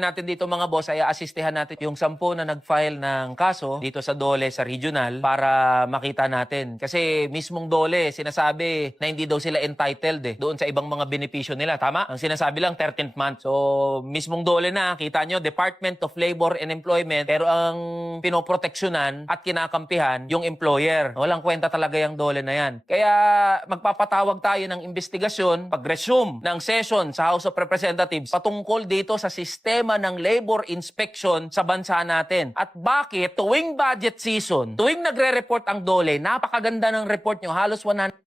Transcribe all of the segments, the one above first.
natin dito mga boss ay asistehan natin yung 10 na nag-file ng kaso dito sa DOLE sa regional para makita natin. Kasi mismong DOLE sinasabi na hindi daw sila entitled doon sa ibang mga benepisyo nila. Tama? Ang sinasabi lang 13th month. So mismong DOLE na, kita nyo, Department of Labor and Employment, pero ang pinoproteksyonan at kinakampihan yung employer. Walang kwenta talaga yung DOLE na yan. Kaya magpapatawag tayo ng investigasyon pag-resume ng session sa House of Representatives patungkol dito sa sistema ng labor inspection sa bansa natin. At bakit tuwing budget season, tuwing nagre-report ang DOLE, napakaganda ng report nyo, halos 100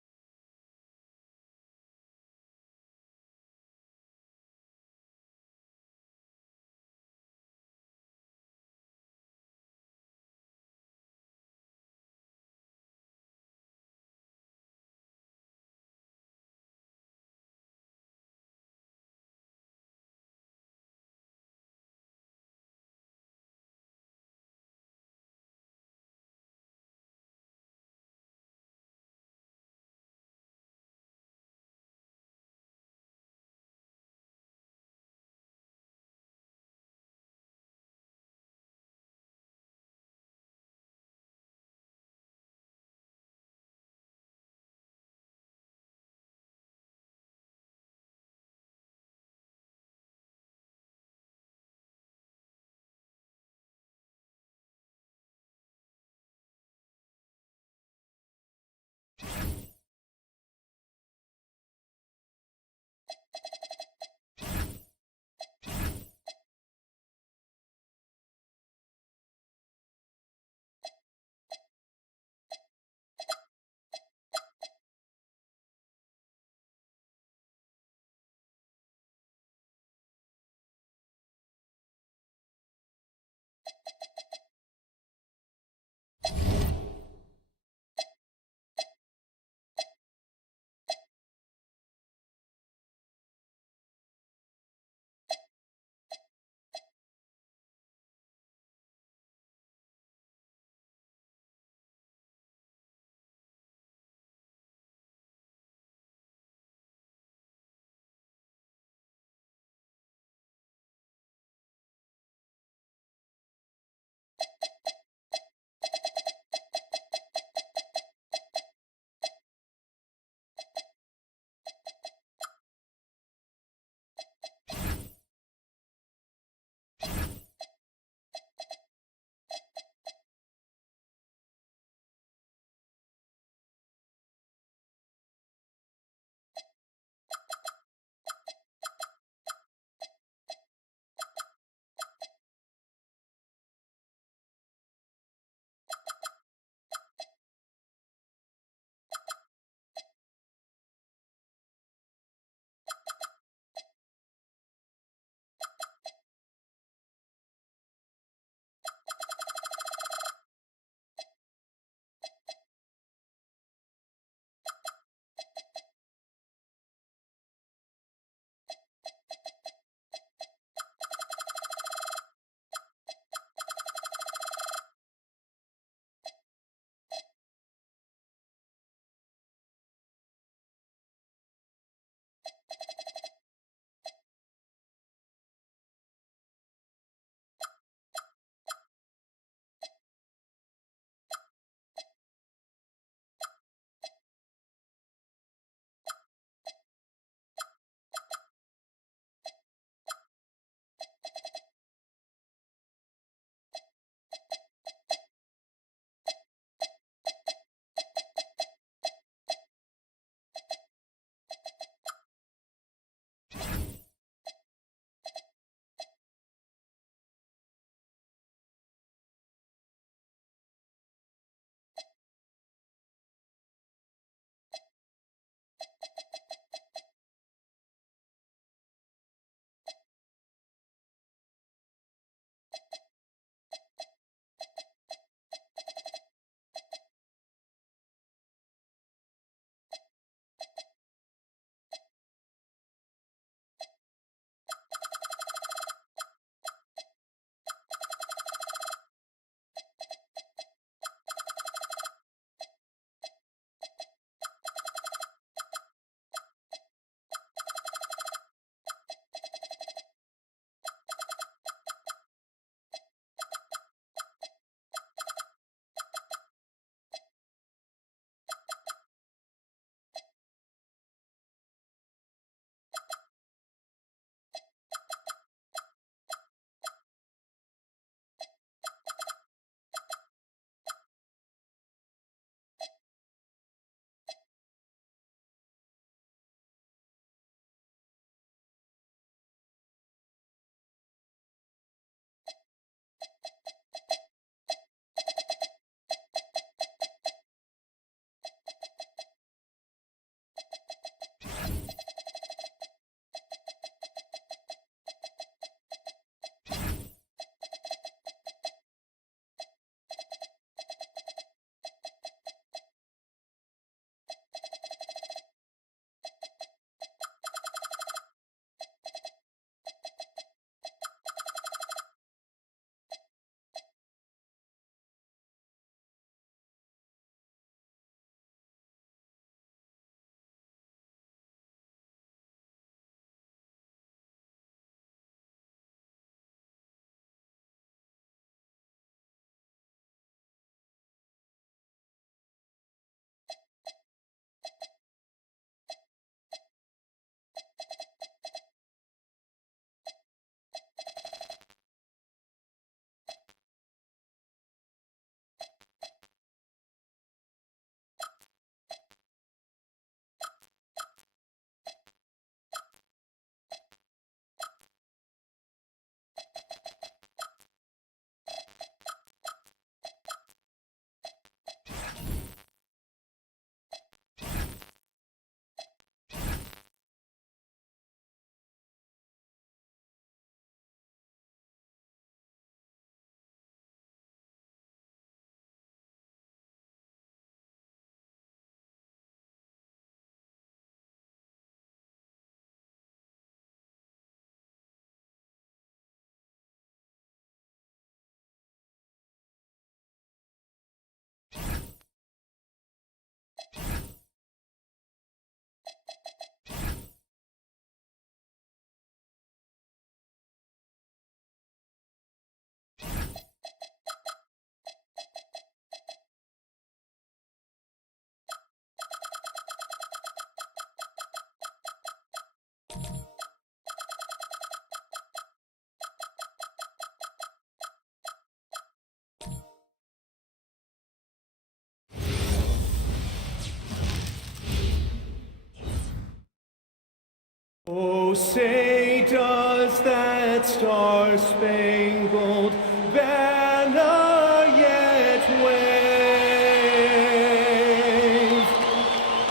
say does that star-spangled banner yet wave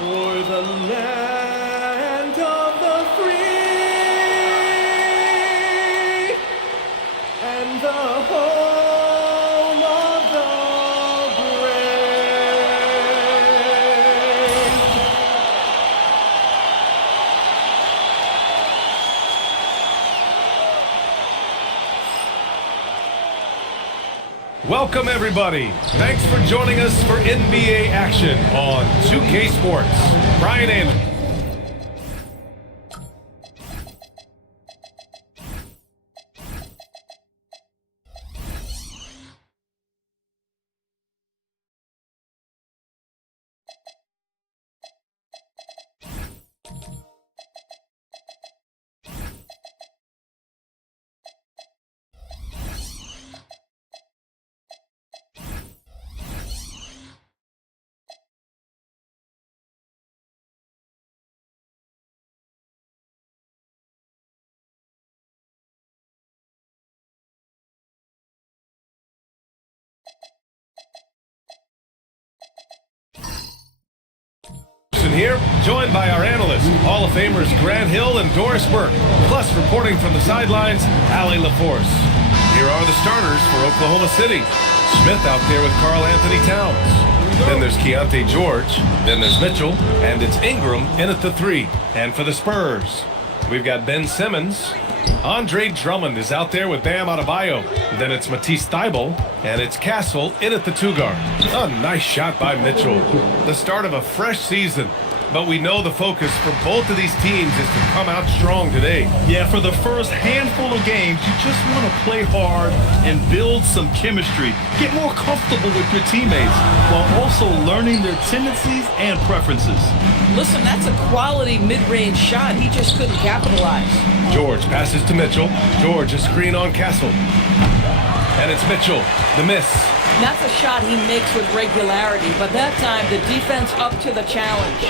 o'er the land of the free and the home of the brave. Welcome, everybody. Thanks for joining us for NBA action on 2K Sports. Brian Amon. Here, joined by our analysts, Hall of Famers Grant Hill and Doris Burke, plus reporting from the sidelines, Allie LaForce. Here are the starters for Oklahoma City. Smith out there with Karl Anthony Towns. Then there's Keontae George. Then there's Mitchell. And it's Ingram in at the 3. And for the Spurs, we've got Ben Simmons. Andre Drummond is out there with Bam Adebayo. Then it's Matisse Thybulle, and it's Castle in at the 2 guard. A nice shot by Mitchell. The start of a fresh season. But we know the focus for both of these teams is to come out strong today. Yeah, for the first handful of games, you just want to play hard and build some chemistry. Get more comfortable with your teammates while also learning their tendencies and preferences. Listen, that's a quality mid-range shot. He just couldn't capitalize. George passes to Mitchell. George, a screen on Castle. And it's Mitchell, the miss. That's a shot he makes with regularity, but that time the defense up to the challenge.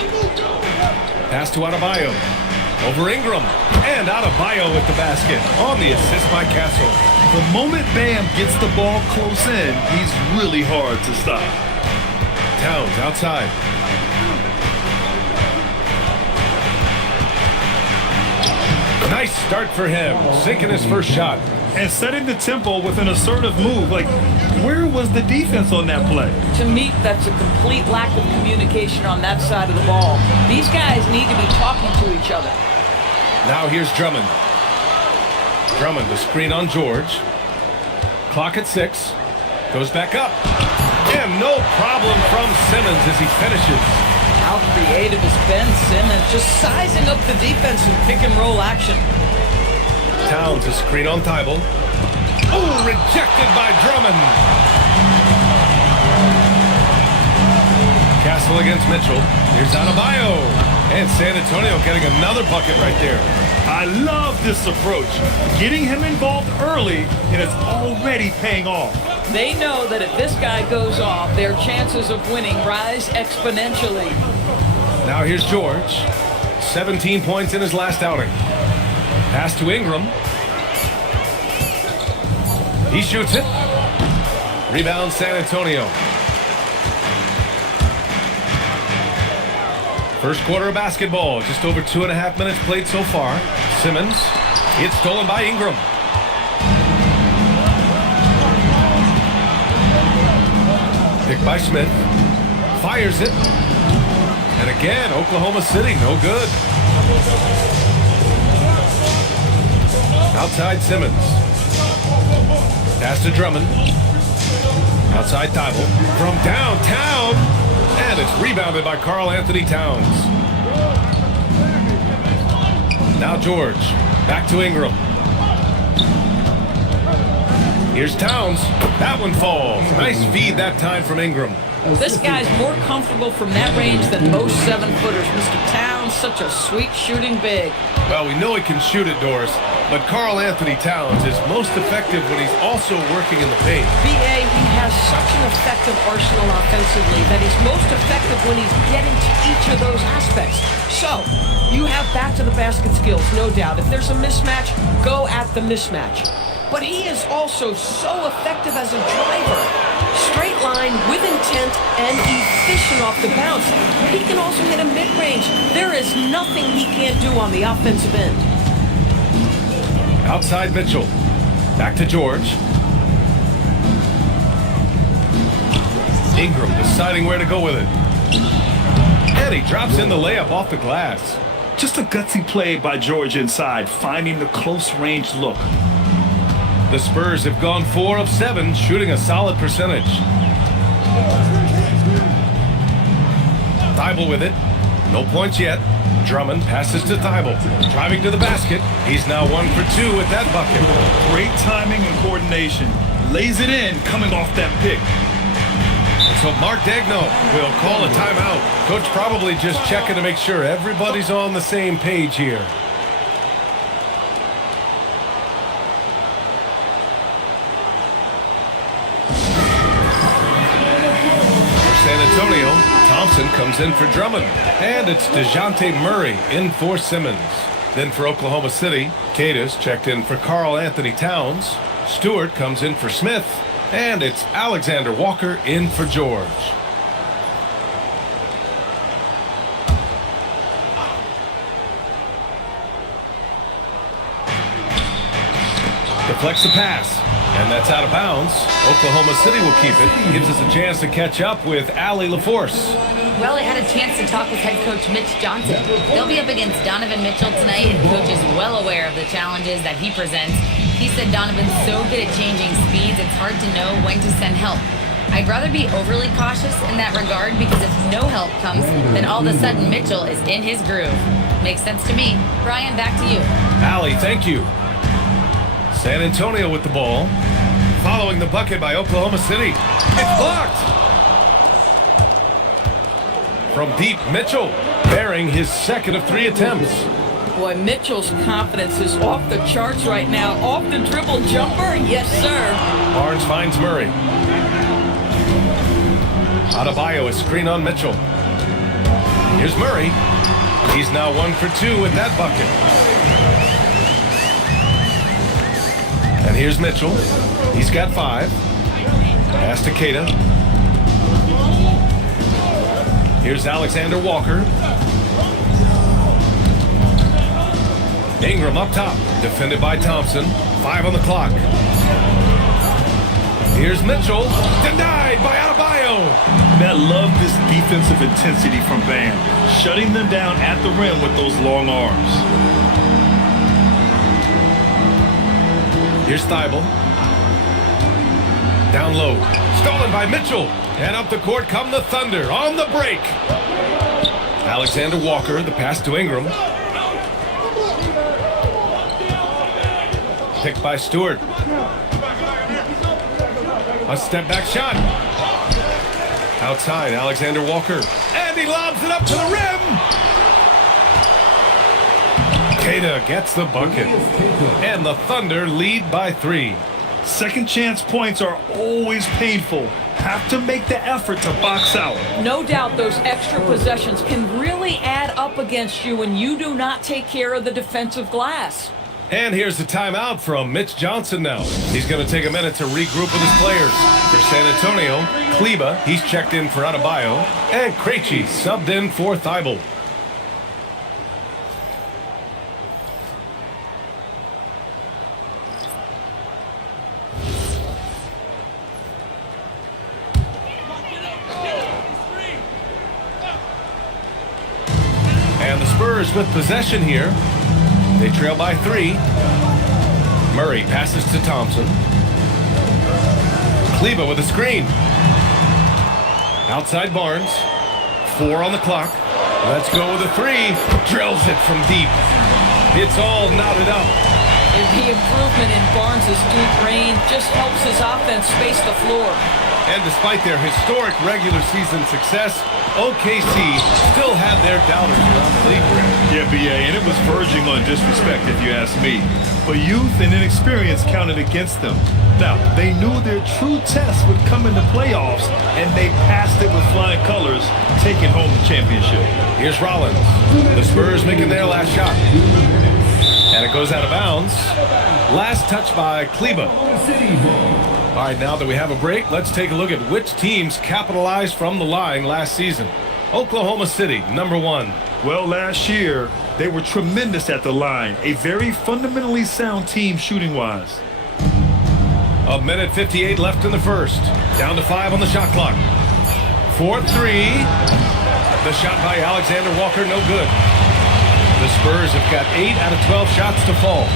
Pass to Adebayo. Over Ingram. And Adebayo with the basket on the assist by Castle. The moment Bam gets the ball close in, he's really hard to stop. Towns outside. Nice start for him, sinking his first shot. And setting the tempo with an assertive move. Like, where was the defense on that play? To me, that's a complete lack of communication on that side of the ball. These guys need to be talking to each other. Now here's Drummond. Drummond, the screen on George. Clock at 6. Goes back up. And no problem from Simmons as he finishes. How creative is Ben Simmons, just sizing up the defense in pick-and-roll action. Towns, a screen on Thybulle. Oh, rejected by Drummond. Castle against Mitchell. Here's Adebayo. And San Antonio getting another bucket right there. I love this approach. Getting him involved early, and it's already paying off. They know that if this guy goes off, their chances of winning rise exponentially. Now here's George. 17 points in his last outing. Pass to Ingram. He shoots it. Rebound San Antonio. First quarter of basketball. Just over 2.5 minutes played so far. Simmons. It's stolen by Ingram. Picked by Smith. Fires it. And again, Oklahoma City, no good. Outside Simmons. Pass to Drummond. Outside Thybulle. From downtown. And it's rebounded by Karl Anthony Towns. Now George. Back to Ingram. Here's Towns. That one falls. Nice feed that time from Ingram. This guy's more comfortable from that range than most 7-footers. Mr. Towns, such a sweet shooting big. Well, we know he can shoot it, Doris, but Karl Anthony Towns is most effective when he's also working in the paint. B.A., he has such an effective arsenal offensively that he's most effective when he's getting to each of those aspects. So, You have back-to-the-basket skills, no doubt. If there's a mismatch, go at the mismatch. But he is also so effective as a driver. Straight line, with intent, and efficient off the bounce. He can also hit a mid-range. There is nothing he can't do on the offensive end. Outside Mitchell. Back to George. Ingram deciding where to go with it. And he drops in the layup off the glass. Just a gutsy play by George inside, finding the close range look. The Spurs have gone 4 of 7, shooting a solid percentage. Thibault with it. No points yet. Drummond passes to Thibault. Driving to the basket. He's now 1 for 2 with that bucket. Great timing and coordination. Lays it in, coming off that pick. So Mark Degno will call a timeout. Coach probably just checking to make sure everybody's on the same page here. For San Antonio, Thompson comes in for Drummond. And it's DeJounte Murray in for Simmons. Then for Oklahoma City, Cadiz checked in for Karl Anthony Towns. Stewart comes in for Smith. And it's Alexander Walker in for George. Deflects the pass. And that's out of bounds. Oklahoma City will keep it. Gives us a chance to catch up with Allie LaForce. Well, I had a chance to talk with head coach Mitch Johnson. They'll be up against Donovan Mitchell tonight, and coach is well aware of the challenges that he presents. He said Donovan's so good at changing speeds, it's hard to know when to send help. I'd rather be overly cautious in that regard because if no help comes, then all of a sudden Mitchell is in his groove. Makes sense to me. Brian, back to you. Allie, thank you. San Antonio with the ball. Following the bucket by Oklahoma City. It's blocked. From deep, Mitchell, bearing his second of 3 attempts. Boy, Mitchell's confidence is off the charts right now. Off the dribble jumper, yes, sir. Barnes finds Murray. Adebayo is screen on Mitchell. Here's Murray. He's now 1 for 2 with that bucket. And here's Mitchell. He's got 5. Pass to Queta. Here's Alexander Walker. Ingram up top, defended by Thompson. 5 on the clock. Here's Mitchell, denied by Adebayo. I love this defensive intensity from Bam, shutting them down at the rim with those long arms. Here's Thibault. Down low, stolen by Mitchell. And up the court come the Thunder on the break. Alexander Walker, the pass to Ingram. Picked by Stewart. A step back shot. Outside, Alexander Walker. And he lobs it up to the rim. Queta gets the bucket. And the Thunder lead by 3. Second chance points are always painful. Have to make the effort to box out. No doubt those extra possessions can really add up against you when you do not take care of the defensive glass. And here's the timeout from Mitch Johnson now. He's going to take a minute to regroup with his players. For San Antonio, Kleba, he's checked in for Adebayo. And Krejci subbed in for Thibault. And the Spurs with possession here. They trail by 3. Murray passes to Thompson. Kleba with a screen. Outside Barnes. 4 on the clock. Let's go with a 3. Drills it from deep. It's all knotted up. The improvement in Barnes' deep range just helps his offense space the floor. And despite their historic regular season success, OKC still had their doubters around the league. Yeah, BA, and it was verging on disrespect if you ask me. But youth and inexperience counted against them. Now, they knew their true test would come in the playoffs, and they passed it with flying colors, taking home the championship. Here's Rollins. The Spurs making their last shot. And it goes out of bounds. Last touch by Kleba. All right, now that we have a break, let's take a look at which teams capitalized from the line last season. Oklahoma City, number 1. Well, last year, they were tremendous at the line. A very fundamentally sound team shooting-wise. A minute 58 left in the first. Down to 5 on the shot clock. 4-3. The shot by Alexander Walker, no good. The Spurs have got 8 out of 12 shots to fall.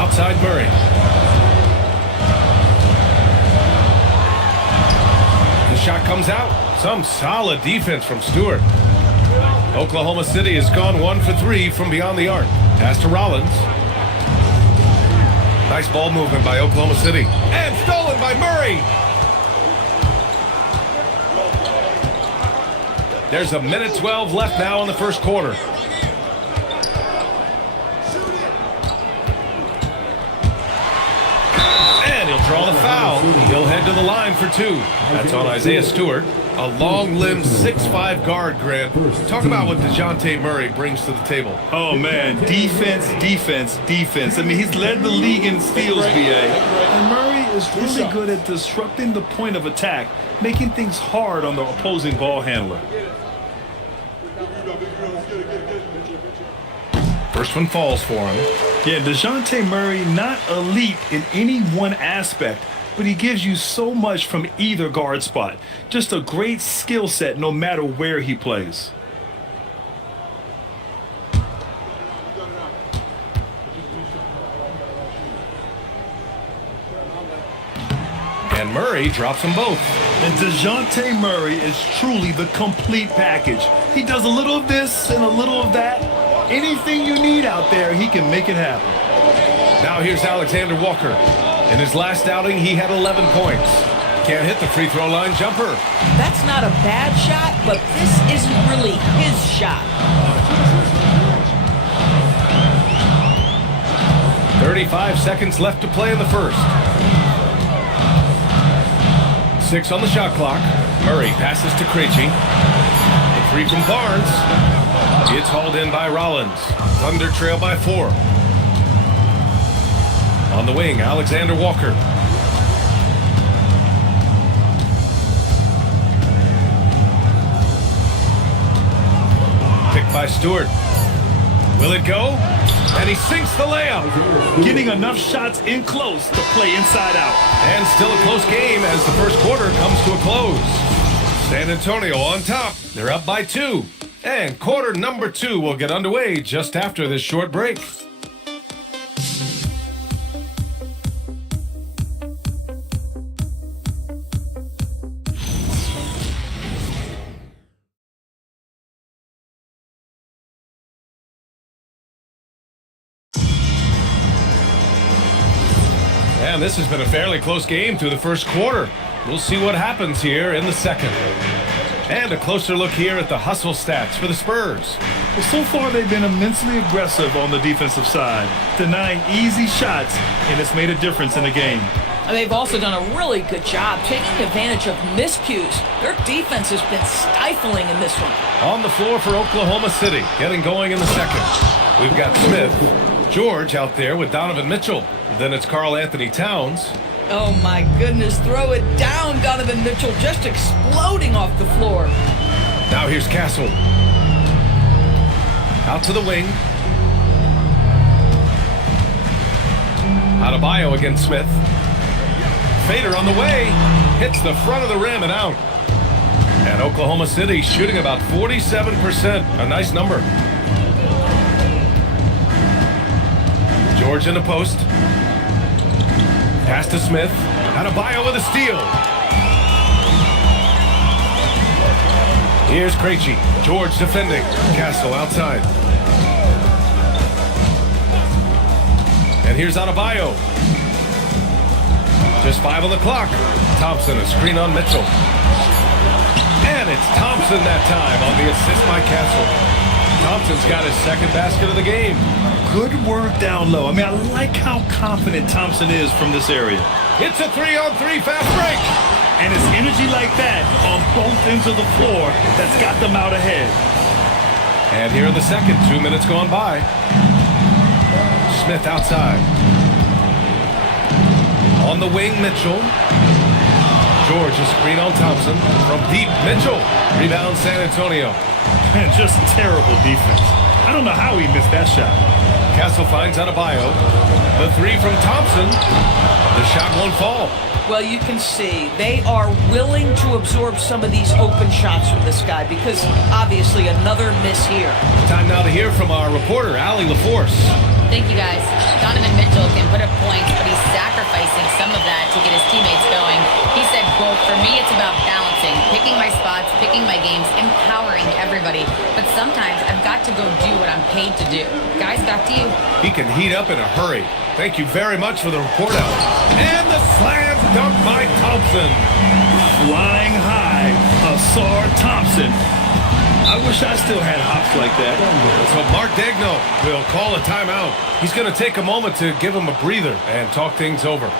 Outside Murray. The shot comes out. Some solid defense from Stewart. Oklahoma City has gone 1 for 3 from beyond the arc. Pass to Rollins. Nice ball movement by Oklahoma City. And stolen by Murray. There's a minute 12 left now in the first quarter. And he'll draw the foul. He'll head to the line for 2. That's on Isaiah Stewart. A long-limbed 6'5" guard, Grant. Talk about what DeJounte Murray brings to the table. Oh, man. Defense, defense, defense. I mean, he's led the league in steals, BA. And Murray is really good at disrupting the point of attack, making things hard on the opposing ball handler. First one falls for him. Yeah, DeJounte Murray, not elite in any one aspect, but he gives you so much from either guard spot. Just a great skill set no matter where he plays. And Murray drops them both. And DeJounte Murray is truly the complete package. He does a little of this and a little of that. Anything you need out there, he can make it happen. Now here's Alexander Walker. In his last outing, he had 11 points. Can't hit the free throw line jumper. That's not a bad shot, but this isn't really his shot. 35 seconds left to play in the first. 6 on the shot clock. Murray passes to Krejci. The 3 from Barnes. It's hauled in by Rollins. Thunder trail by 4. On the wing, Alexander Walker. Picked by Stewart. Will it go? And he sinks the layup. Getting enough shots in close to play inside out. And still a close game as the first quarter comes to a close. San Antonio on top. They're up by 2. And quarter number 2 will get underway just after this short break. And this has been a fairly close game through the first quarter. We'll see what happens here in the second. And a closer look here at the hustle stats for the Spurs. Well, so far they've been immensely aggressive on the defensive side, denying easy shots, and it's made a difference in the game. And they've also done a really good job taking advantage of miscues. Their defense has been stifling in this one. On the floor for Oklahoma City, getting going in the second. We've got Smith, George out there with Donovan Mitchell. Then it's Karl Anthony Towns. Oh my goodness, throw it down, Donovan Mitchell, just exploding off the floor. Now here's Castle. Out to the wing. Adebayo against Smith. Fader on the way. Hits the front of the rim and out. And Oklahoma City shooting about 47%. A nice number. George in the post. Pass to Smith. Adebayo with a steal. Here's Krejci. George defending. Castle outside. And here's Adebayo. Just 5 on the clock. Thompson, a screen on Mitchell. And it's Thompson that time on the assist by Castle. Thompson's got his second basket of the game. Good work down low. I mean, I like how confident Thompson is from this area. It's a 3-on-3 fast break. And it's energy like that on both ends of the floor that's got them out ahead. And here in the second, 2 minutes gone by. Smith outside. On the wing, Mitchell. George, a screen on Thompson. From deep, Mitchell. Rebound, San Antonio. And just terrible defense. I don't know how he missed that shot. Castle finds Adebayo. The three from Thompson. The shot won't fall. Well, you can see they are willing to absorb some of these open shots from this guy because obviously another miss here. Time now to hear from our reporter, Allie LaForce. Thank you, guys. Donovan Mitchell can put up points, but he's sacrificing some of that to get his teammates going. He said, quote, "For me, it's about balancing, picking my spots, picking my games, empowering everybody. But sometimes I've got to go do what I'm paid to do." Guys, back to you. He can heat up in a hurry. Thank you very much for the report, Allie. And the slam dunk by Thompson. Flying high, Asar Thompson. I wish I still had hops like that. So Mark Degno will call a timeout. He's going to take a moment to give him a breather and talk things over.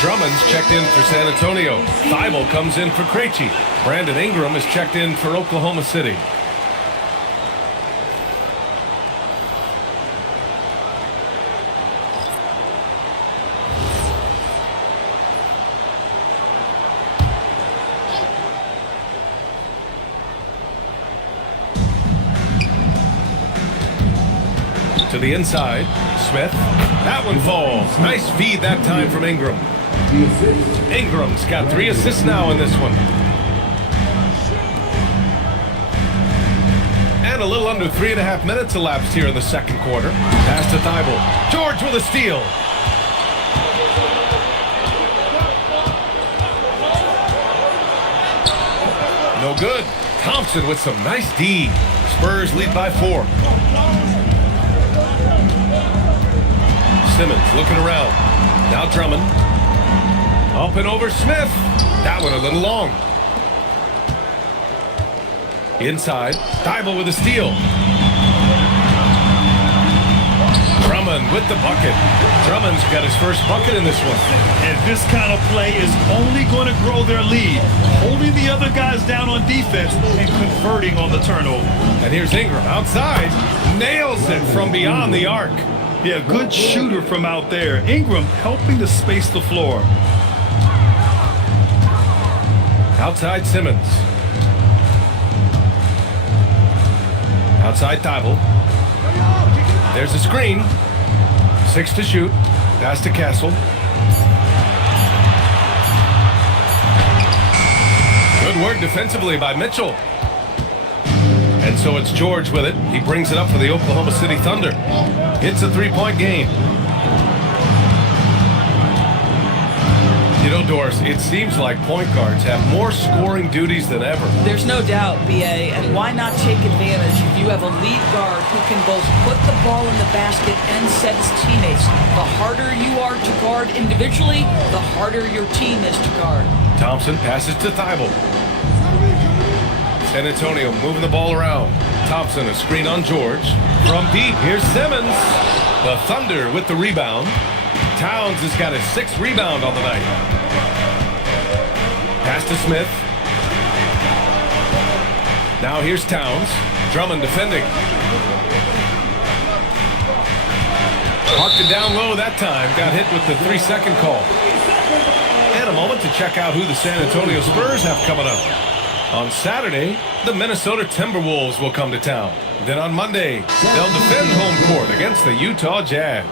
Drummond's checked in for San Antonio. Thibault comes in for Krejci. Brandon Ingram is checked in for Oklahoma City. To the inside, Smith. That one falls. Nice feed that time from Ingram. Ingram's got 3 assists now in this one. And a little under 3.5 minutes elapsed here in the second quarter. Pass to Thibault. George with a steal. No good. Thompson with some nice D. Spurs lead by 4. Simmons looking around. Now Drummond. Up and over Smith. That one a little long. Inside. Thibault with a steal. Drummond with the bucket. Drummond's got his first bucket in this one. And this kind of play is only going to grow their lead. Holding the other guys down on defense and converting on the turnover. And here's Ingram outside. Nails it from beyond the arc. Yeah, good shooter from out there. Ingram helping to space the floor. Outside Simmons. Outside Thibault. There's a screen. 6 to shoot. Pass to Castle. Good work defensively by Mitchell. And so it's George with it. He brings it up for the Oklahoma City Thunder. It's a 3-point game. You know, Doris, it seems like point guards have more scoring duties than ever. There's no doubt, BA, and why not take advantage if you have a lead guard who can both put the ball in the basket and set his teammates. The harder you are to guard individually, the harder your team is to guard. Thompson passes to Thibault. San Antonio moving the ball around. Thompson, a screen on George. From deep, here's Simmons. The Thunder with the rebound. Towns has got his 6th rebound on the night. Pass to Smith. Now here's Towns. Drummond defending. Parked it down low that time. Got hit with the 3-second call. And a moment to check out who the San Antonio Spurs have coming up. On Saturday, the Minnesota Timberwolves will come to town. Then on Monday, they'll defend home court against the Utah Jazz.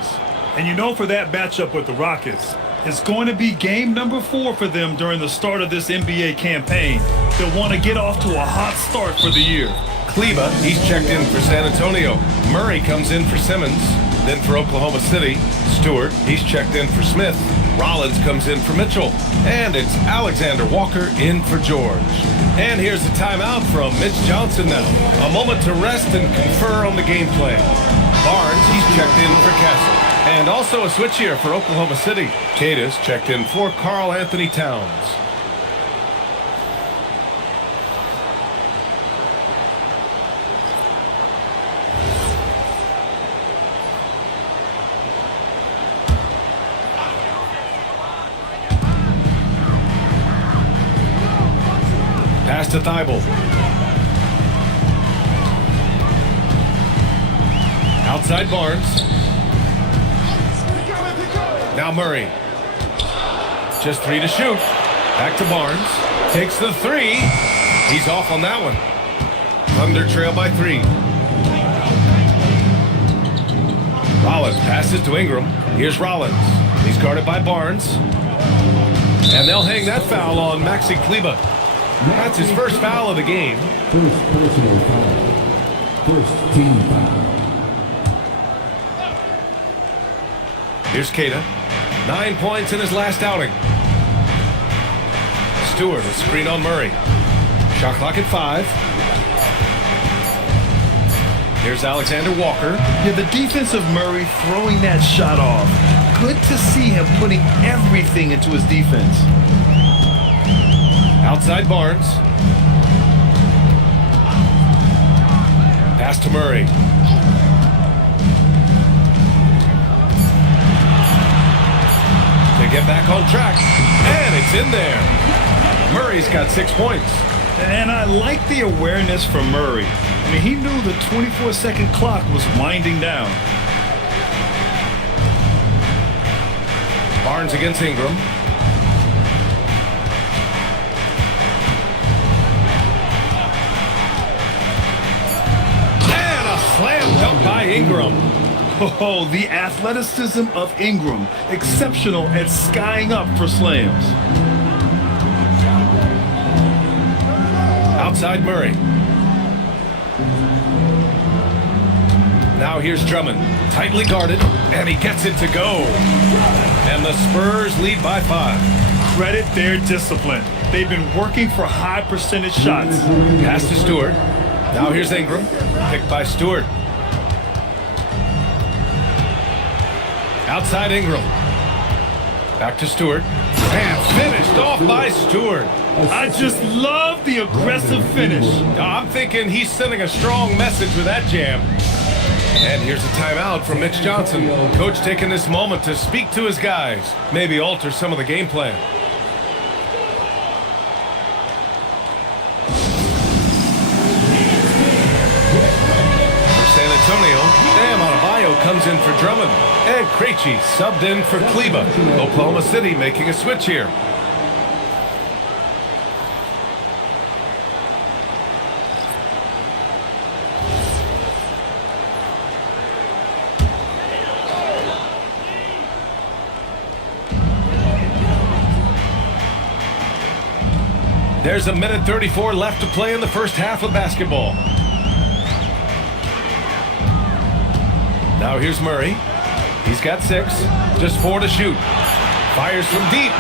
And you know, for that matchup with the Rockets, it's going to be game number 4 for them during the start of this NBA campaign. They'll want to get off to a hot start for the year. Kleba, he's checked in for San Antonio. Murray comes in for Simmons. Then for Oklahoma City, Stewart, he's checked in for Smith. Rollins comes in for Mitchell. And it's Alexander Walker in for George. And here's the timeout from Mitch Johnson now. A moment to rest and confer on the game plan. Barnes, he's checked in for Castle. And also a switch here for Oklahoma City. Cadis checked in for Karl Anthony Towns. Pass to Thibault. Outside Barnes. Now Murray. Just 3 to shoot. Back to Barnes. Takes the 3. He's off on that one. Thunder trail by 3. Rollins passes to Ingram. Here's Rollins. He's guarded by Barnes. And they'll hang that foul on Maxi Kleber. That's his first foul of the game. First personal foul. First team foul. Here's Keita. 9 points in his last outing. Stewart, a screen on Murray. Shot clock at 5. Here's Alexander Walker. Yeah, the defense of Murray throwing that shot off. Good to see him putting everything into his defense. Outside Barnes. Pass to Murray. They get back on track, and it's in there. Murray's got 6 points. And I like the awareness from Murray. I mean, he knew the 24-second clock was winding down. Barnes against Ingram. And a slam dunk by Ingram. Oh, the athleticism of Ingram. Exceptional at skying up for slams. Outside Murray. Now here's Drummond. Tightly guarded, and he gets it to go. And the Spurs lead by 5. Credit their discipline. They've been working for high percentage shots. Pass to Stewart. Now here's Ingram. Picked by Stewart. Outside Ingram. Back to Stewart. And finished off by Stewart. I just love the aggressive finish. I'm thinking he's sending a strong message with that jam. And here's a timeout from Mitch Johnson. Coach taking this moment to speak to his guys. Maybe alter some of the game plan. For San Antonio, Bam Adebayo comes in for Drummond. And Krejci subbed in for Kleber. Oklahoma City making a switch here. There's a minute 34 left to play in the first half of basketball. Now here's Murray. He's got 6, just 4 to shoot. Fires from deep.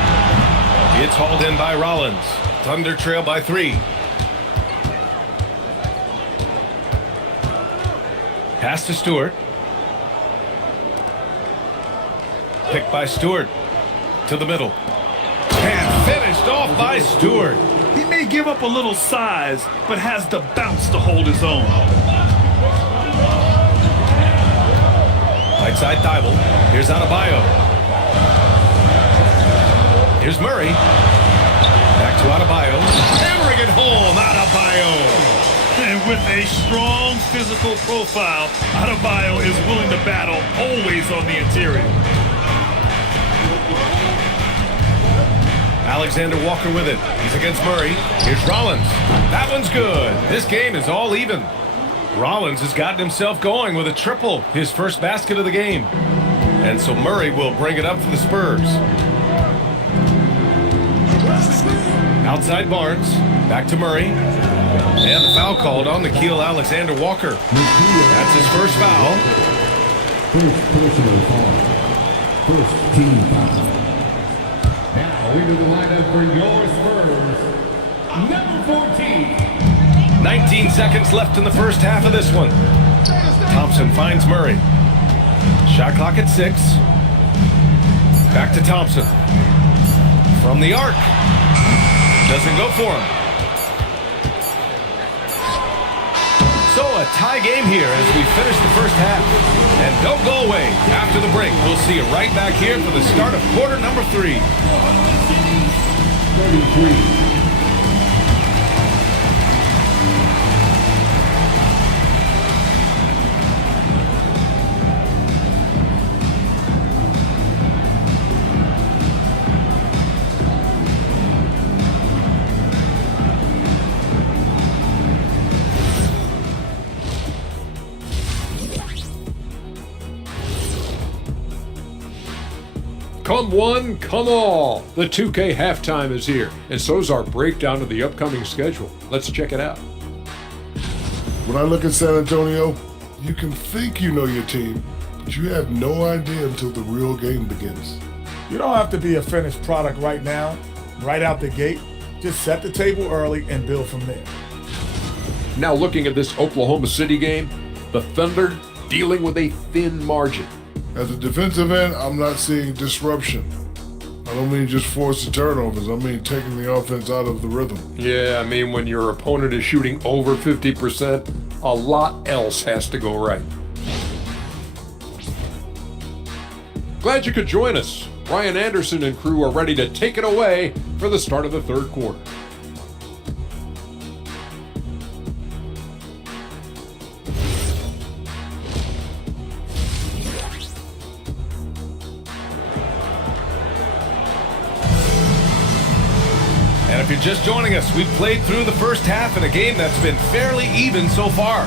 It's hauled in by Rollins. Thunder trail by 3. Pass to Stewart. Picked by Stewart. To the middle. And finished off by Stewart. He may give up a little size, but has the bounce to hold his own. Right side Thibault. Here's Adebayo. Here's Murray. Back to Adebayo. Hammering it home. Adebayo. And with a strong physical profile, Adebayo is willing to battle, always on the interior. Alexander Walker with it. He's against Murray. Here's Rollins. That one's good. This game is all even. Rollins has gotten himself going with a triple, his first basket of the game. And so Murray will bring it up for the Spurs. Outside Barnes. Back to Murray. And the foul called on Nickeil Alexander-Walker. That's his first foul. First personal foul. First team foul. Now into the lineup for your Spurs, number 14. 19 seconds left in the first half of this one. Thompson Thompson finds Murray. Shot clock at 6. Back to Thompson. From the arc. Doesn't go for him. So a tie game here as we finish the first half. And don't go away. After the break, we'll see you right back here for the start of quarter number 3. 33. Come one, come all. The 2K halftime is here, and so is our breakdown of the upcoming schedule. Let's check it out. When I look at San Antonio, you can think you know your team, but you have no idea until the real game begins. You don't have to be a finished product right now, right out the gate. Just set the table early and build from there. Now looking at this Oklahoma City game, the Thunder dealing with a thin margin. As a defensive end, I'm not seeing disruption. I don't mean just forced turnovers. I mean taking the offense out of the rhythm. Yeah, I mean when your opponent is shooting over 50%, a lot else has to go right. Glad you could join us. Ryan Anderson and crew are ready to take it away for the start of the third quarter. And if you're just joining us, we've played through the first half in a game that's been fairly even so far.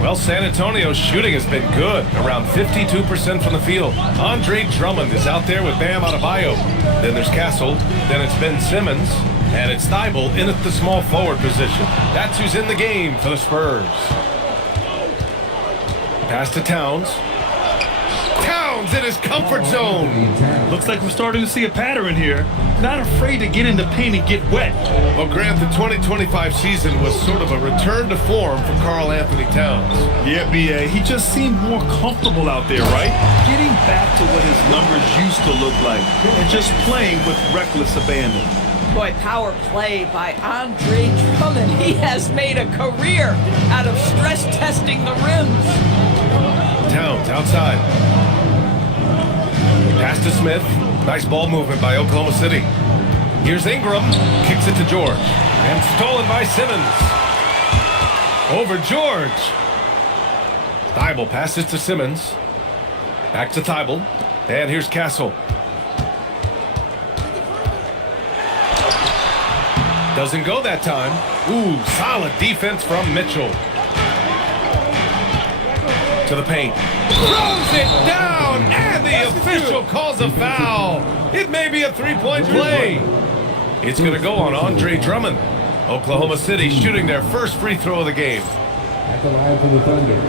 Well, San Antonio's shooting has been good, around 52% from the field. Andre Drummond is out there with Bam Adebayo. Then there's Castle, then it's Ben Simmons, and it's Thibault in at the small forward position. That's who's in the game for the Spurs. Pass to Towns. Towns in his comfort zone. Looks like we're starting to see a pattern here. Not afraid to get in the paint and get wet. Well, Grant, the 2025 season was sort of a return to form for Karl Anthony Towns. Yeah, B.A., he just seemed more comfortable out there, right? Getting back to what his numbers used to look like and just playing with reckless abandon. Boy, power play by Andre Drummond. He has made a career out of stress testing the rims. Towns outside. Pass to Smith. Nice ball movement by Oklahoma City. Here's Ingram. Kicks it to George. And stolen by Simmons. Over George. Thibault passes to Simmons. Back to Thibault. And here's Castle. Doesn't go that time. Ooh, solid defense from Mitchell. To the paint. Throws it down, and the official calls a foul. It may be a three-point play. It's going to go on Andre Drummond. Oklahoma City shooting their first free throw of the game. At the line for the Thunder,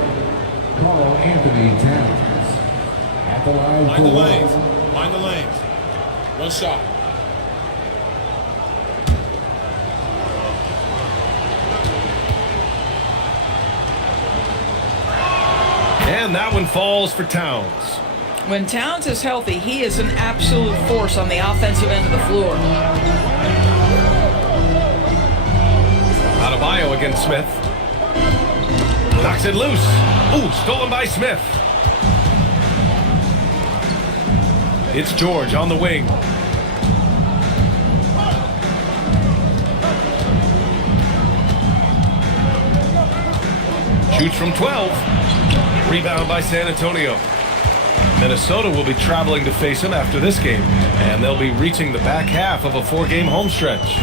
Karl Anthony Towns. At the line Mind for the lanes. Mind the lanes. One shot. And that one falls for Towns. When Towns is healthy, he is an absolute force on the offensive end of the floor. Adebayo against Smith. Knocks it loose. Ooh, stolen by Smith. It's George on the wing. Shoots from 12. Rebound by San Antonio. Minnesota will be traveling to face him after this game, and they'll be reaching the back half of a 4-game home stretch.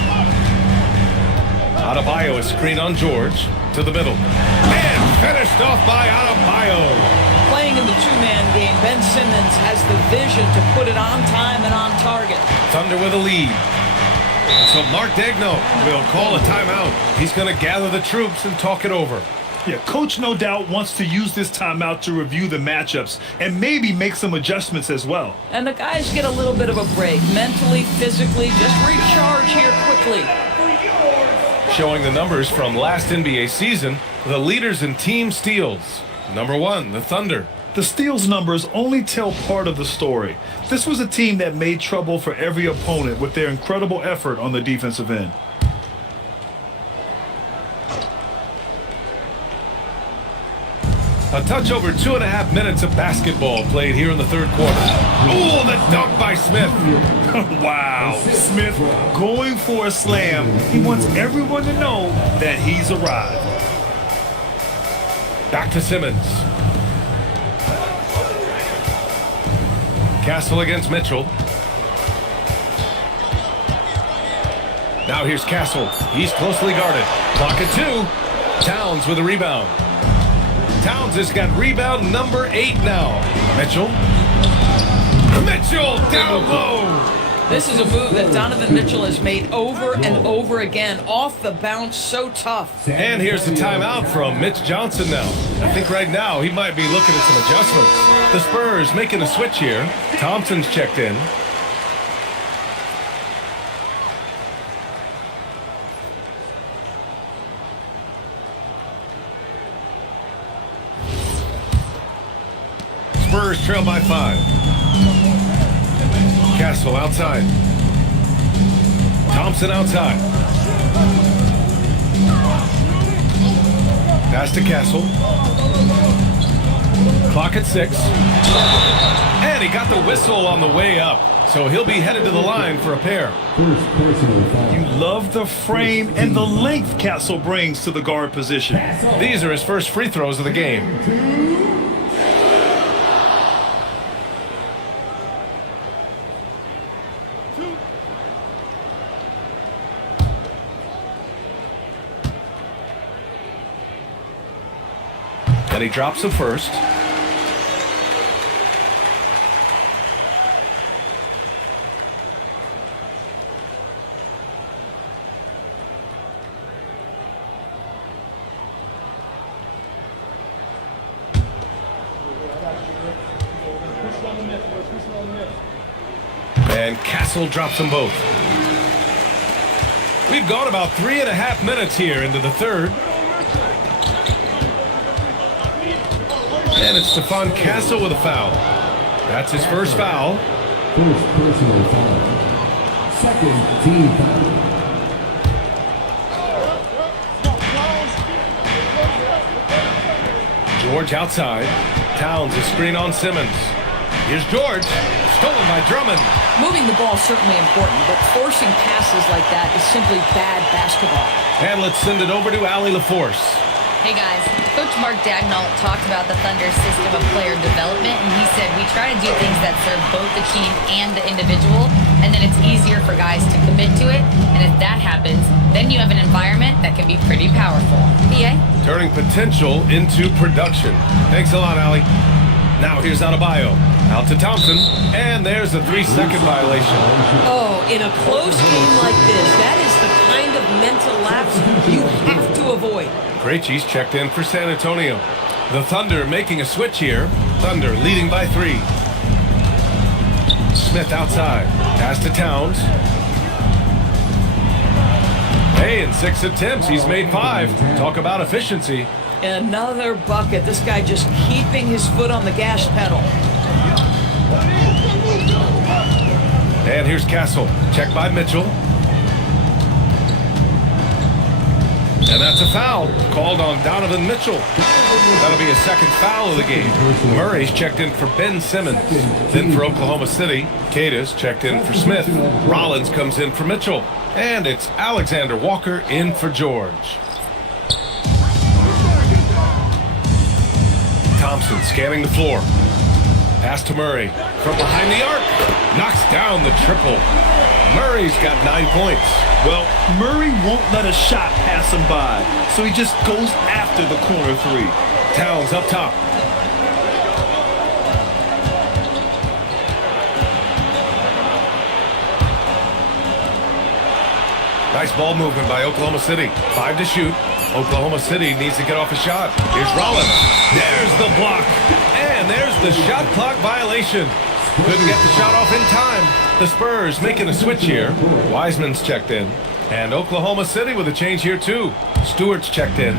Adebayo is screened on George to the middle. And finished off by Adebayo. playing in the two-man game, Ben Simmons has the vision to put it on time and on target. Thunder with a lead. And so Mark Daigneault will call a timeout. He's going to gather the troops and talk it over. Yeah, coach no doubt wants to use this timeout to review the matchups and maybe make some adjustments as well. And the guys get a little bit of a break, mentally, physically, just recharge here quickly. Showing the numbers from last NBA season, the leaders in team steals. Number 1, the Thunder. The steals numbers only tell part of the story. This was a team that made trouble for every opponent with their incredible effort on the defensive end. A touch over 2.5 minutes of basketball played here in the third quarter. Oh, the dunk by Smith. Wow. Smith going for a slam. He wants everyone to know that he's arrived. Back to Simmons. Castle against Mitchell. Now here's Castle. He's closely guarded. Clock at 2. Towns with a rebound. Towns has got rebound number 8 now. Mitchell. Mitchell down low. This is a move that Donovan Mitchell has made over and over again. Off the bounce, so tough. And here's the timeout from Mitch Johnson now. I think right now he might be looking at some adjustments. The Spurs making a switch here. Thompson's checked in. Spurs trail by 5. Castle outside. Thompson outside. Pass to Castle. Clock at 6. And he got the whistle on the way up. So he'll be headed to the line for a pair. You love the frame and the length Castle brings to the guard position. These are his first free throws of the game. And he drops the first. And Castle drops them both. We've gone about 3.5 minutes here into the third. And it's Stephon Castle with a foul. That's his first foul. First personal foul. Second team foul. George outside. Towns a screen on Simmons. Here's George. Stolen by Drummond. Moving the ball is certainly important, but forcing passes like that is simply bad basketball. And let's send it over to Allie LaForce. Hey guys, Coach Mark Daigneault talked about the Thunder's system of player development, and he said we try to do things that serve both the team and the individual, and then it's easier for guys to commit to it, and if that happens, then you have an environment that can be pretty powerful. PA? Turning potential into production. Thanks a lot, Allie. Now here's Adebayo. Out to Thompson, and there's a 3-second violation. Oh, in a close game like this, that is the kind of mental lapse you have to avoid. Krejci's checked in for San Antonio. The Thunder making a switch here. Thunder leading by 3. Smith outside. Pass to Towns. Hey, in 6 attempts, he's made 5. Talk about efficiency. Another bucket. This guy just keeping his foot on the gas pedal. And here's Castle. Checked by Mitchell. And that's a foul called on Donovan Mitchell. That'll be a second foul of the game. Murray's checked in for Ben Simmons. Then for Oklahoma City, Cada's checked in for Smith. Rollins comes in for Mitchell. And it's Alexander Walker in for George. Thompson scanning the floor. Pass to Murray. From behind the arc. Knocks down the triple. Murray's got 9 points. Well, Murray won't let a shot pass him by, so he just goes after the corner 3. Towns up top. Nice ball movement by Oklahoma City. 5 to shoot. Oklahoma City needs to get off a shot. Here's Rollins. There's the block. And there's the shot clock violation. Couldn't get the shot off in time. The Spurs making a switch here. Wiseman's checked in. And Oklahoma City with a change here too. Stewart's checked in.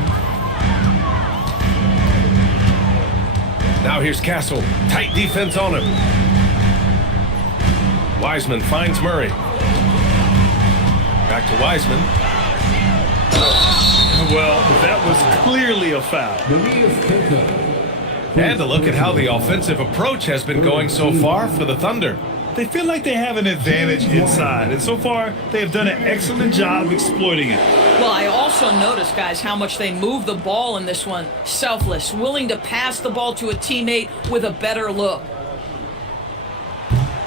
Now here's Castle. Tight defense on him. Wiseman finds Murray. Back to Wiseman. Well, that was clearly a foul. And a look at how the offensive approach has been going so far for the Thunder. They feel like they have an advantage inside, and so far they have done an excellent job exploiting it. Well, I also noticed, guys, how much they move the ball in this one. Selfless, willing to pass the ball to a teammate with a better look.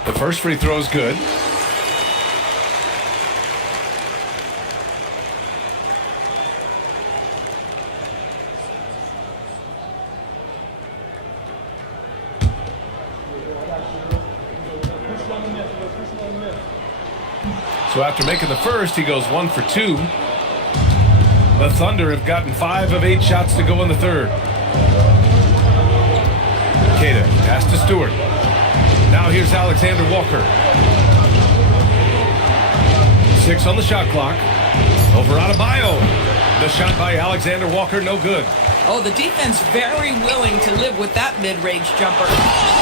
The first free throw is good. So after making the first, he goes 1 for 2. The Thunder have gotten 5 of 8 shots to go in the third. Queta, pass to Stewart. Now here's Alexander Walker. 6 on the shot clock. Over Adebayo. The shot by Alexander Walker, no good. Oh, the defense very willing to live with that mid-range jumper.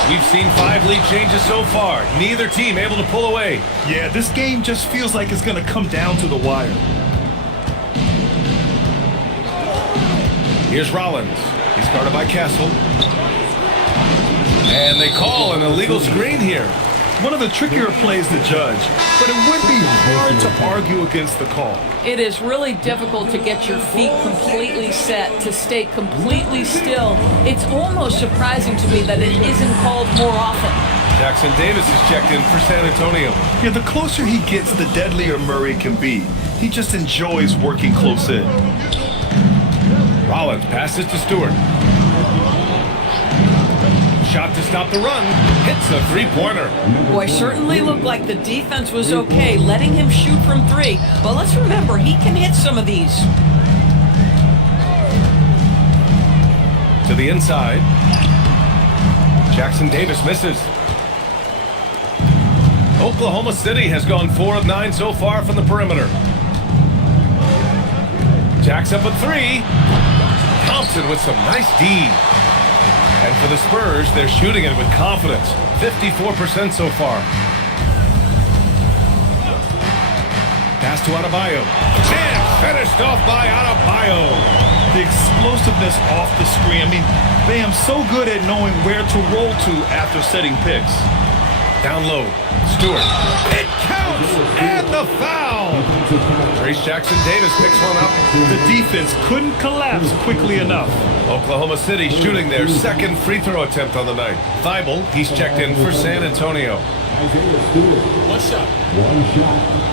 We've seen 5 lead changes so far. Neither team able to pull away. Yeah, this game just feels like it's going to come down to the wire. Here's Rollins. He's guarded by Castle. And they call an illegal screen here. One of the trickier plays to judge, but it would be hard to argue against the call. It is really difficult to get your feet completely set, to stay completely still. It's almost surprising to me that it isn't called more often. Jackson Davis is checked in for San Antonio. Yeah, the closer he gets, the deadlier Murray can be. He just enjoys working close in. Rollins passes to Stewart. Shot to stop the run. Hits a three-pointer. Boy, certainly looked like the defense was okay, letting him shoot from 3. But let's remember, he can hit some of these. To the inside. Jackson Davis misses. Oklahoma City has gone 4 of 9 so far from the perimeter. Jack's up at 3. Thompson with some nice D. And for the Spurs, they're shooting it with confidence. 54% so far. Pass to Adebayo. And finished off by Adebayo. The explosiveness off the screen. I mean, Bam's so good at knowing where to roll to after setting picks. Down low. Stewart. It counts! And the foul! Trace Jackson Davis picks one up. The defense couldn't collapse quickly enough. Oklahoma City shooting their second free throw attempt on the night. Thibault, he's checked in for San Antonio. One shot. One shot.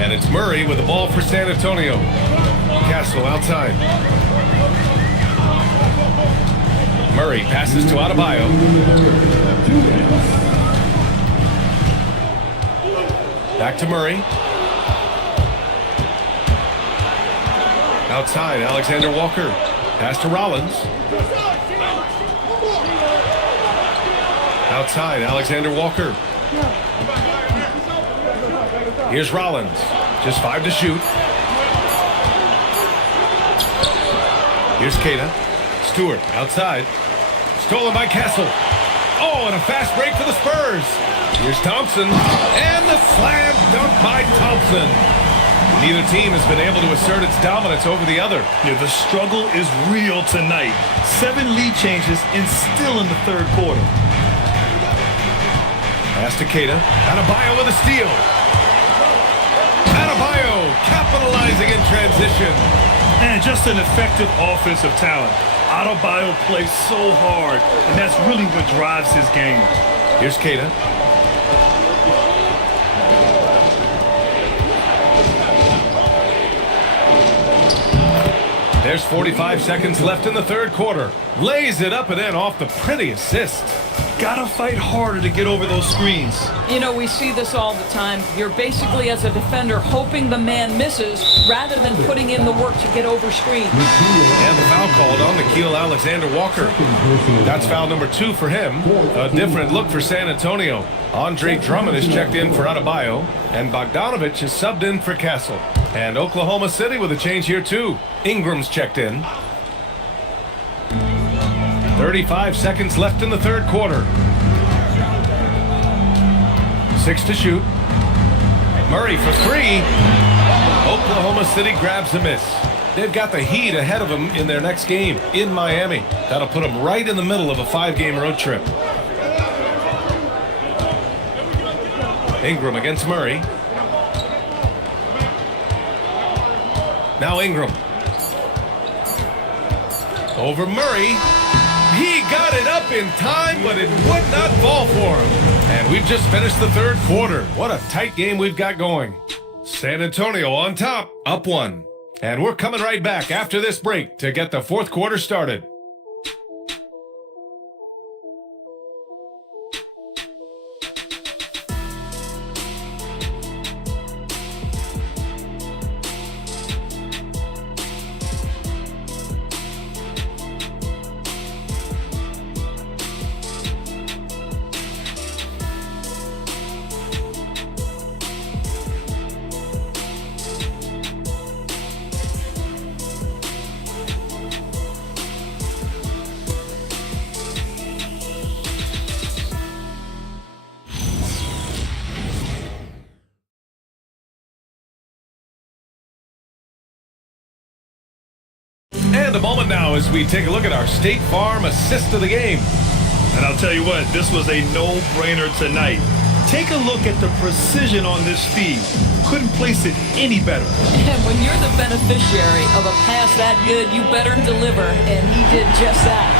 And it's Murray with the ball for San Antonio. Castle outside. Murray passes to Adebayo. Back to Murray. Outside, Alexander Walker. Pass to Rollins. Outside, Alexander Walker. Here's Rollins. Just 5 to shoot. Here's Queta. Stewart outside. Stolen by Castle. Oh, and a fast break for the Spurs. Here's Thompson. And the slam dunk by Thompson. Neither team has been able to assert its dominance over the other. Yeah, the struggle is real tonight. 7 lead changes and still in the third quarter. Pass to Queta. Adebayo with a steal. Adebayo capitalizing in transition. And just an effective offensive talent. Adebayo plays so hard, and that's really what drives his game. Here's Queta. There's 45 seconds left in the third quarter. Lays it up and in off the pretty assist. Gotta fight harder to get over those screens. You know, we see this all the time. You're basically, as a defender, hoping the man misses rather than putting in the work to get over screens. And the foul called on Nikhil Alexander-Walker. That's foul number 2 for him. A different look for San Antonio. Andre Drummond is checked in for Adebayo, and Bogdanovich is subbed in for Castle. And Oklahoma City with a change here too. Ingram's checked in. 35 seconds left in the third quarter. 6 to shoot. Murray for 3. Oklahoma City grabs a miss. They've got the Heat ahead of them in their next game in Miami. That'll put them right in the middle of a 5-game road trip. Ingram against Murray. Now Ingram. Over Murray. He got it up in time, but it would not fall for him. And we've just finished the third quarter. What a tight game we've got going. San Antonio on top, up 1. And we're coming right back after this break to get the fourth quarter started. And a moment now as we take a look at our State Farm assist of the game. And I'll tell you what, this was a no-brainer tonight. Take a look at the precision on this feed. Couldn't place it any better. And when you're the beneficiary of a pass that good, you better deliver, and he did just that.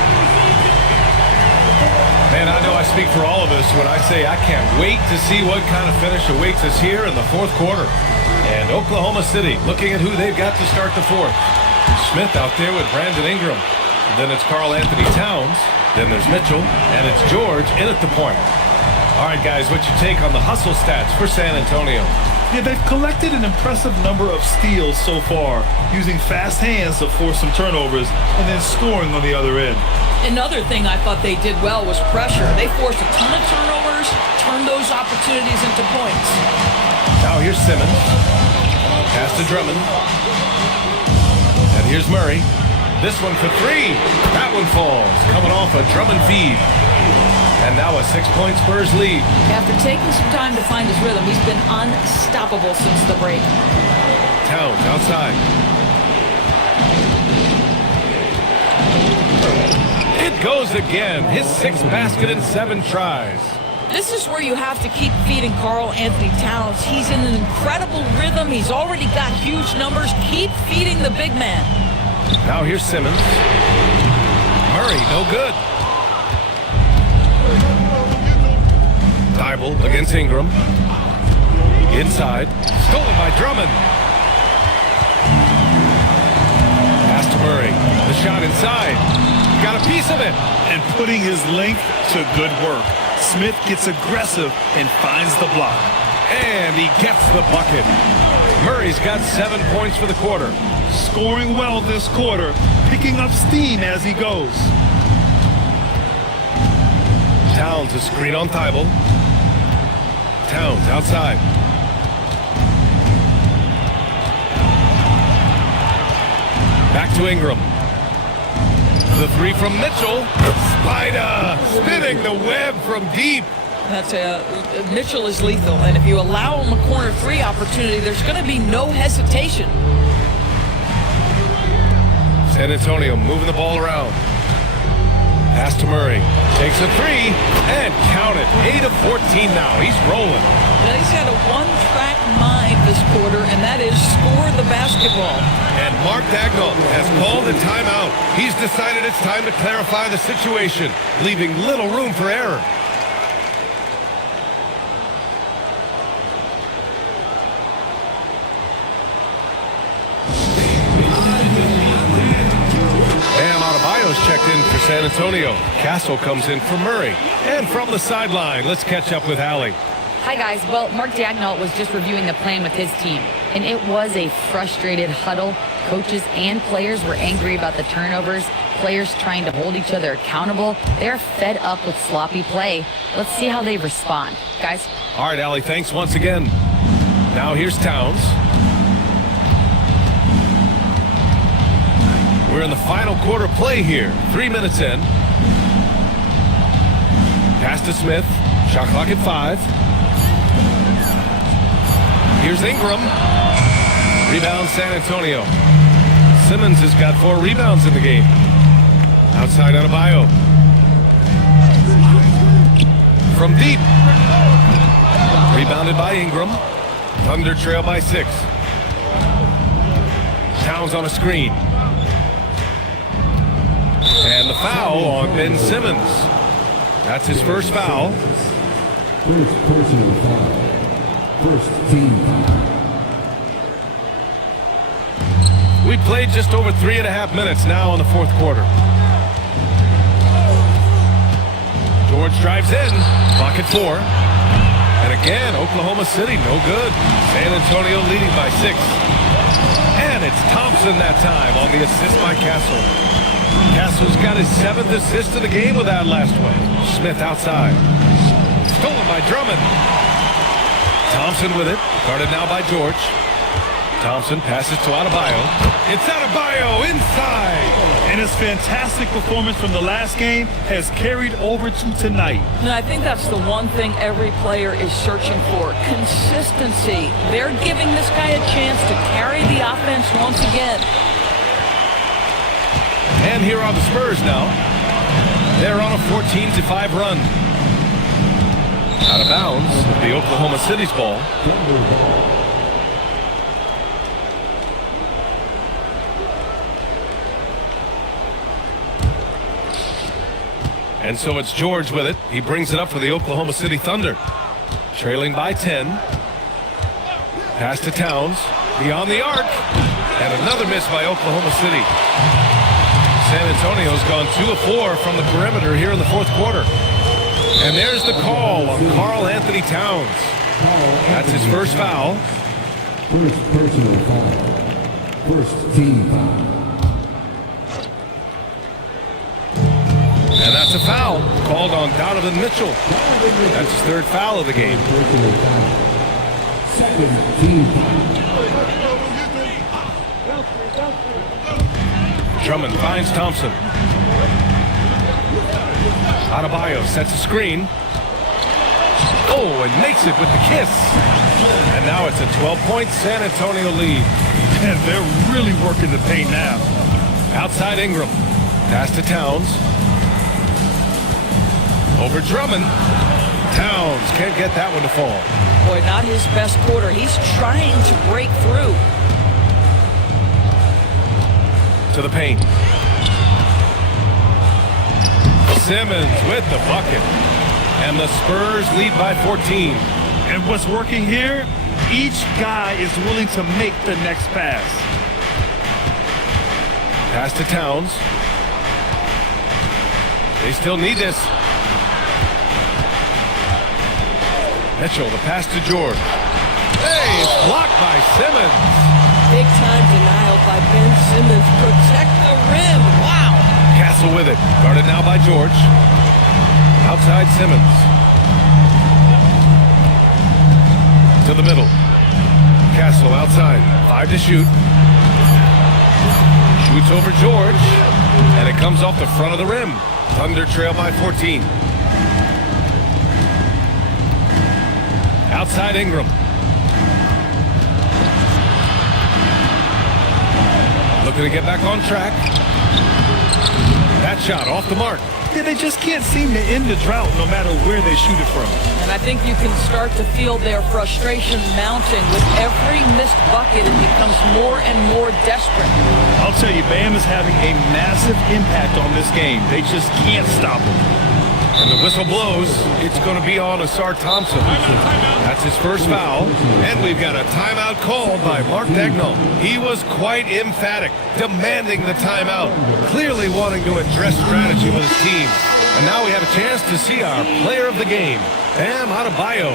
Man, I know I speak for all of us when I say I can't wait to see what kind of finish awaits us here in the fourth quarter. And Oklahoma City looking at who they've got to start the fourth. Smith out there with Brandon Ingram. Then it's Karl Anthony Towns. Then there's Mitchell. And it's George in at the point. All right, guys, what's your take on the hustle stats for San Antonio? Yeah, they've collected an impressive number of steals so far, using fast hands to force some turnovers and then scoring on the other end. Another thing I thought they did well was pressure. They forced a ton of turnovers, turned those opportunities into points. Now here's Simmons. Pass to Drummond. And here's Murray. This one for 3. That one falls, coming off a Drummond feed. And now a 6-point Spurs lead. After taking some time to find his rhythm, he's been unstoppable since the break. Towns outside. It goes again. His 6th basket in 7 tries. This is where you have to keep feeding Karl Anthony Towns. He's in an incredible rhythm. He's already got huge numbers. Keep feeding the big man. Now here's Simmons. Murray, no good. Thibault against Ingram. Inside. Stolen by Drummond. Pass to Murray. The shot inside. Got a piece of it. And putting his length to good work. Smith gets aggressive and finds the block. And he gets the bucket. Murray's got 7 points for the quarter. Scoring well this quarter, picking up steam as he goes. Towns a screen on Thibault. Towns outside. Back to Ingram. The 3 from Mitchell. Spider spinning the web from deep. That's Mitchell is lethal, and if you allow him a corner 3 opportunity, there's going to be no hesitation. San Antonio moving the ball around. Pass to Murray. Takes a 3 and count it. 8 of 14 now. He's rolling. Now he's got a one-track mind this quarter, and that is score the basketball. And Mark Dagnall has called a timeout. He's decided it's time to clarify the situation, leaving little room for error. just checked in for San Antonio. Castle comes in for Murray. And from the sideline, let's catch up with Allie. Hi, guys. Well, Mark Dagnall was just reviewing the plan with his team, and it was a frustrated huddle. Coaches and players were angry about the turnovers, players trying to hold each other accountable. They're fed up with sloppy play. Let's see how they respond. Guys? All right, Allie, thanks once again. Now here's Towns. We're in the final quarter play here. 3 minutes in. Pass to Smith. Shot clock at 5. Here's Ingram. Rebound San Antonio. Simmons has got 4 rebounds in the game. Outside Adebayo. From deep. Rebounded by Ingram. Thunder trail by 6. Towns on a screen. And the foul on Ben Simmons. That's his first foul. First personal foul. First team foul. We played just over 3.5 minutes now in the fourth quarter. George drives in. Clock at 4. And again, Oklahoma City, no good. San Antonio leading by 6. And it's Thompson that time on the assist by Castle. Castle's got his 7th assist of the game with that last one. Smith outside. Stolen by Drummond. Thompson with it. Guarded now by George. Thompson passes to Adebayo. It's Adebayo inside. And his fantastic performance from the last game has carried over to tonight. And I think that's the one thing every player is searching for. Consistency. They're giving this guy a chance to carry the offense once again. And here are the Spurs now. They're on a 14-5 run. Out of bounds, the Oklahoma City's ball. And so it's George with it. He brings it up for the Oklahoma City Thunder. Trailing by 10. Pass to Towns. Beyond the arc. And another miss by Oklahoma City. San Antonio's gone 2 of 4 from the perimeter here in the fourth quarter. And there's the call on Karl Anthony Towns. That's his first foul. First personal foul. First team foul. And that's a foul called on Donovan Mitchell. That's his 3rd foul of the game. Personal foul. Second team foul. Drummond finds Thompson. Adebayo sets a screen. Oh, and makes it with the kiss. And now it's a 12-point San Antonio lead. And they're really working the paint now. Outside Ingram. Pass to Towns. Over Drummond. Towns can't get that one to fall. Boy, not his best quarter. He's trying to break through. To the paint. Simmons with the bucket. And the Spurs lead by 14. And what's working here? Each guy is willing to make the next pass. Pass to Towns. They still need this. Mitchell, the pass to George. Hey, it's blocked by Simmons. Big time denial by Ben Simmons. Protect the rim. Wow. Castle with it. Guarded now by George. Outside Simmons. To the middle. Castle outside. 5 to shoot. Shoots over George. And it comes off the front of the rim. Thunder trail by 14. Outside Ingram. Looking to get back on track. That shot off the mark. Yeah, they just can't seem to end the drought no matter where they shoot it from. And I think you can start to feel their frustration mounting. With every missed bucket, it becomes more and more desperate. I'll tell you, Bam is having a massive impact on this game. They just can't stop him. And the whistle blows. It's going to be on Asar Thompson. That's his first foul. And we've got a timeout called by Mark Dagnall. He was quite emphatic, demanding the timeout, clearly wanting to address strategy with his team. And now we have a chance to see our player of the game, Bam Adebayo.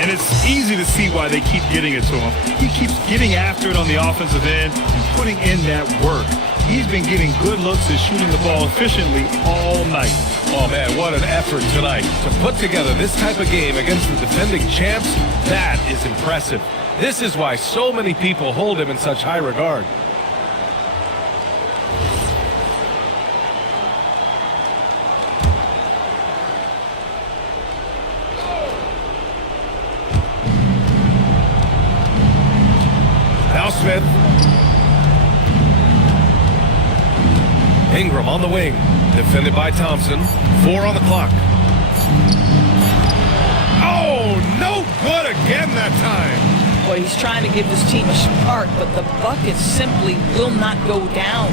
And it's easy to see why they keep getting it to him. He keeps getting after it on the offensive end and putting in that work. He's been getting good looks and shooting the ball efficiently all night. Oh, man, what an effort tonight. To put together this type of game against the defending champs, that is impressive. This is why so many people hold him in such high regard. Now Smith. Ingram on the wing. Defended by Thompson. 4 on the clock. Oh, no good again that time. Boy, he's trying to give this team a spark, but the bucket simply will not go down.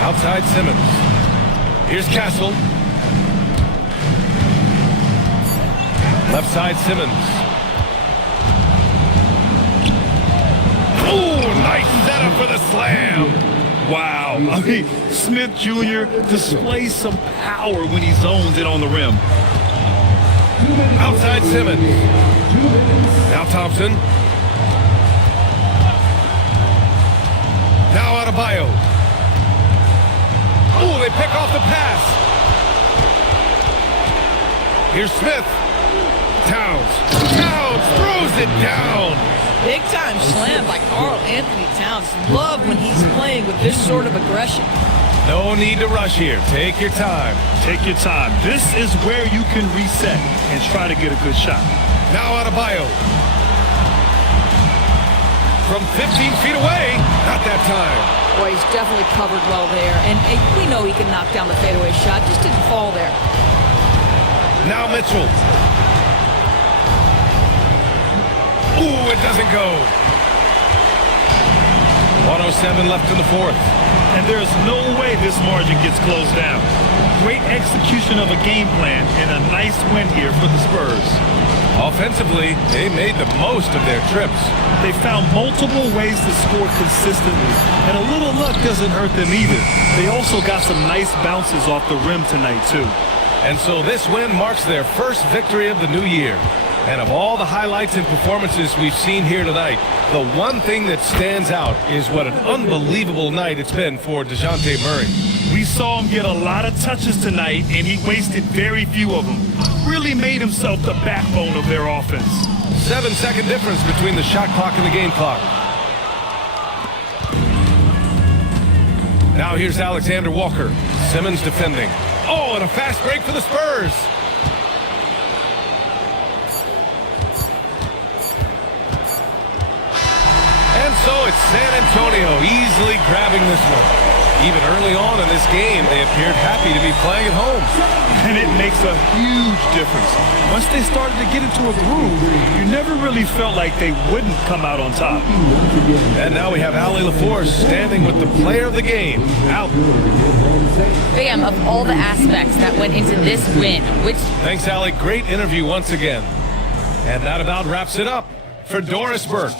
Outside Simmons. Here's Castle. Left side Simmons. Oh, nice setup for the slam. Wow. I mean, Smith Jr. displays some power when he zones it on the rim. Outside Simmons. Now Thompson. Now Adebayo. Oh, they pick off the pass. Here's Smith. Towns throws it down. Big time slam by Karl Anthony Towns. Love when he's playing with this sort of aggression. No need to rush here. Take your time. Take your time. This is where you can reset and try to get a good shot. Now Adebayo. From 15 feet away. Not that time. Boy, he's definitely covered well there. And we know he can knock down the fadeaway shot. Just didn't fall there. Now Mitchell. Ooh, it doesn't go. 1:07 left in the fourth. And there's no way this margin gets closed down. Great execution of a game plan and a nice win here for the Spurs. Offensively, they made the most of their trips. They found multiple ways to score consistently, and a little luck doesn't hurt them either. They also got some nice bounces off the rim tonight, too. And so this win marks their first victory of the new year. And of all the highlights and performances we've seen here tonight, the one thing that stands out is what an unbelievable night it's been for DeJounte Murray. We saw him get a lot of touches tonight, and he wasted very few of them. Really made himself the backbone of their offense. 7-second difference between the shot clock and the game clock. Now here's Alexander Walker. Simmons defending. Oh, and a fast break for the Spurs. And so it's San Antonio easily grabbing this one. Even early on in this game, they appeared happy to be playing at home. And it makes a huge difference. Once they started to get into a groove, you never really felt like they wouldn't come out on top. And now we have Ali LaForce standing with the player of the game, out. Bam, of all the aspects that went into this win, Thanks, Ali. Great interview once again. And that about wraps it up for Doris Burke.